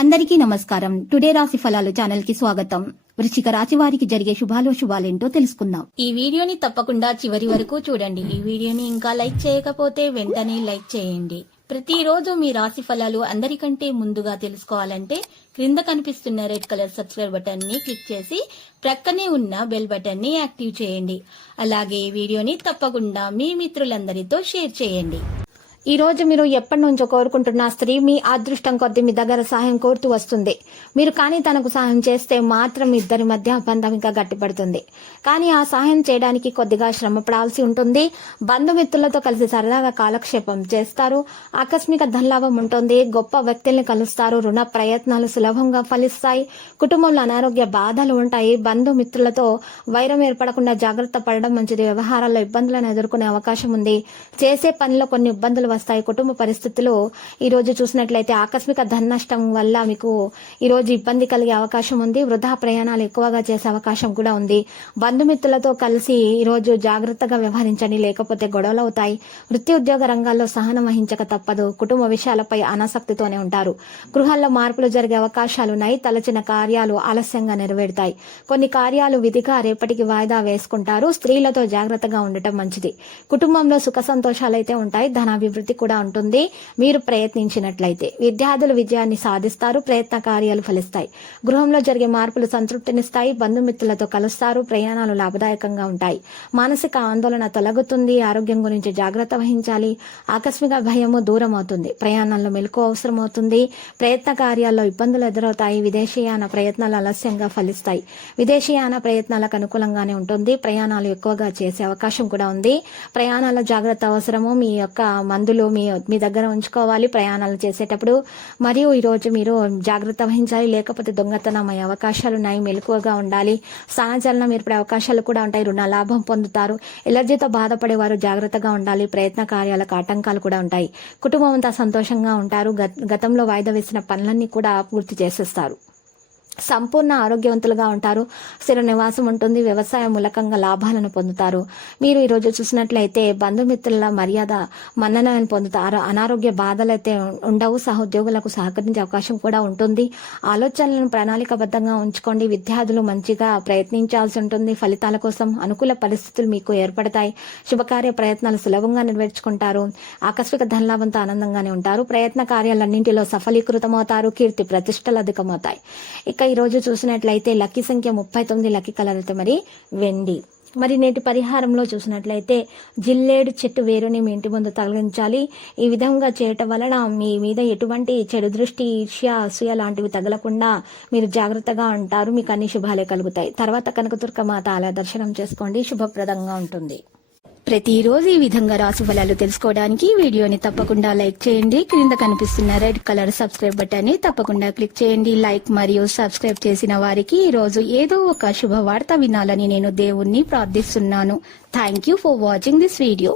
అందరికీ నమస్కారం. టుడే రాశి ఫలాలు ఛానల్ కి స్వాగతం. వృశ్చిక రాశి వారికి జరిగే శుభాలేంటో తెలుసుకుందాం. ఈ వీడియోని తప్పకుండా చివరి వరకు చూడండి. ఈ వీడియోని ఇంకా లైక్ చేయకపోతే వెంటనే లైక్ చేయండి. ప్రతిరోజు మీ రాశి ఫలాలు అందరికంటే ముందుగా తెలుసుకోవాలంటే క్రింద కనిపిస్తున్న రెడ్ కలర్ సబ్స్క్రైబ్ బటన్ ని క్లిక్ చేసి ప్రక్కనే ఉన్న బెల్ బటన్ ని యాక్టివ్ చేయండి. అలాగే ఈ వీడియోని తప్పకుండా మీ మిత్రులందరితో షేర్ చేయండి. ఈ రోజు మీరు ఎప్పటి నుంచో కోరుకుంటున్న స్త్రీ మీ అదృష్టం కొద్దీ మీ దగ్గర సహాయం కోరుతూ వస్తుంది. మీరు కానీ తనకు సహాయం చేస్తే మాత్రం ఇద్దరి మధ్య బంధం ఇంకా గట్టిపడుతుంది. కానీ ఆ సహాయం చేయడానికి కొద్దిగా శ్రమ పడాల్సి ఉంటుంది. బంధుమిత్రులతో కలిసి సరదాగా కాలక్షేపం చేస్తారు. ఆకస్మిక ధనలాభం ఉంటుంది. గొప్ప వ్యక్తుల్ని కలుస్తారు. రుణ ప్రయత్నాలు సులభంగా ఫలిస్తాయి. కుటుంబంలో అనారోగ్య బాధలు ఉంటాయి. బంధుమిత్రులతో వైరం ఏర్పడకుండా జాగ్రత్త పడడం మంచిది. వ్యవహారాల్లో ఇబ్బందులను ఎదుర్కొనే అవకాశం ఉంది. చేసే పనిలో కొన్ని ఇబ్బందులు వస్తాయి. కుటుంబ పరిస్థితులు ఈ రోజు చూసినట్లయితే ఆకస్మిక ధన నష్టం వల్ల మీకు ఈ రోజు ఇబ్బంది కలిగే అవకాశం ఉంది. వృధా ప్రయాణాలు ఎక్కువగా చేసే అవకాశం కూడా ఉంది. బంధుమిత్రులతో కలిసి ఈ రోజు జాగ్రత్తగా వ్యవహరించండి, లేకపోతే గొడవలు అవుతాయి. వృత్తి ఉద్యోగ రంగాల్లో సహనం వహించక తప్పదు. కుటుంబ విషయాలపై అనాసక్తితోనే ఉంటారు. గృహాల్లో మార్పులు జరిగే అవకాశాలు ఉన్నాయి. తలచిన కార్యాలు ఆలస్యంగా నెరవేరుతాయి. కొన్ని కార్యాలు విధిగా రేపటికి వాయిదా వేసుకుంటారు. స్త్రీలతో జాగ్రత్తగా ఉండటం మంచిది. కుటుంబంలో సుఖ సంతోషాలైతే ఉంటాయి. ధనాభివృద్ధి కూడా ఉంటుంది మీరు ప్రయత్నించినట్లయితే. విద్యార్థులు విజయాన్ని సాధిస్తారు. ప్రయత్న కార్యాలు ఫలిస్తాయి. గృహంలో జరిగే మార్పులు సంతృప్తినిస్తాయి. బంధుమిత్రులతో కలుస్తారు. ప్రయాణాలు లాభదాయకంగా ఉంటాయి. మానసిక ఆందోళన తొలగుతుంది. ఆరోగ్యం గురించి జాగ్రత్త వహించాలి. ఆకస్మిక భయము దూరం అవుతుంది. ప్రయాణాల్లో మెలకు అవసరం అవుతుంది. ప్రయత్న కార్యాల్లో ఇబ్బందులు ఎదురవుతాయి. విదేశీయాన ప్రయత్నాలు ఆలస్యంగా ఫలిస్తాయి. విదేశీయాన ప్రయత్నాలకు అనుకూలంగానే ఉంటుంది. ప్రయాణాలు ఎక్కువగా చేసే అవకాశం కూడా ఉంది. ప్రయాణాల జాగ్రత్త అవసరము. మీ యొక్క మందులు మీ దగ్గర ఉంచుకోవాలి ప్రయాణాలు చేసేటప్పుడు. మరియు ఈరోజు మీరు జాగ్రత్త వహించాలి, లేకపోతే దొంగతనం అయ్యే అవకాశాలు ఉన్నాయి. మెలకువగా ఉండాలి. స్థానచలనం ఏర్పడే అవకాశాలు కూడా ఉంటాయి. రుణ లాభం పొందుతారు. ఎలర్జీతో బాధపడేవారు జాగ్రత్తగా ఉండాలి. ప్రయత్న కార్యాలకు ఆటంకాలు కూడా ఉంటాయి. కుటుంబం అంతా సంతోషంగా ఉంటారు. గతంలో వాయిదా వేసిన పనులన్నీ కూడా పూర్తి చేసేస్తారు. సంపూర్ణ ఆరోగ్యవంతులుగా ఉంటారు. స్థిర నివాసం ఉంటుంది. వ్యవసాయ మూలకంగా లాభాలను పొందుతారు. మీరు ఈరోజు చూసినట్లయితే బంధుమిత్రుల మర్యాద మన్ననలను పొందుతారు. అనారోగ్య బాధలైతే ఉండవు. సహోద్యోగులకు సహకరించే అవకాశం కూడా ఉంటుంది. ఆలోచనలను ప్రణాళికబద్ధంగా ఉంచుకోండి. విద్యార్థులు మంచిగా ప్రయత్నించాల్సి ఉంటుంది. ఫలితాల కోసం అనుకూల పరిస్థితులు మీకు ఏర్పడతాయి. శుభకార్య ప్రయత్నాలు సులభంగా నెరవేర్చుకుంటారు. ఆకస్మిక ధనలాభంతో ఆనందంగానే ఉంటారు. ప్రయత్న కార్యాలన్నింటిలో సఫలీకృతమవుతారు. కీర్తి ప్రతిష్టలు అధికమవుతాయి. ఇక ఈ రోజు చూసినట్లయితే లక్కీ సంఖ్య 39, లక్కీ కలర్ అయితే మరి వెండి. మరి నేటి పరిహారంలో చూసినట్లయితే జిల్లేడు చెట్టు వేరుని మీ ఇంటి ముందు తొలగించాలి. ఈ విధంగా చేయటం వలన మీ మీద ఎటువంటి చెడు దృష్టి, ఈర్ష్య, అసూయ లాంటివి తగలకుండా మీరు జాగ్రత్తగా ఉంటారు. మీకు అన్ని శుభాలే కలుగుతాయి. తర్వాత కనకదుర్గ మాత ఆలయ దర్శనం చేసుకోండి. శుభప్రదంగా ఉంటుంది. ప్రతిరోజు ఈ విధంగా రాశి ఫలాలు తెలుసుకోవడానికి వీడియోని తప్పకుండా లైక్ చేయండి. క్రింద కనిపిస్తున్న రెడ్ కలర్ సబ్స్క్రైబ్ బటన్ ని తప్పకుండా క్లిక్ చేయండి. లైక్ మరియు సబ్స్క్రైబ్ చేసిన వారికి ఈ రోజు ఏదో ఒక శుభవార్త వినాలని నేను దేవుణ్ణి ప్రార్థిస్తున్నాను. Thank you for watching this video.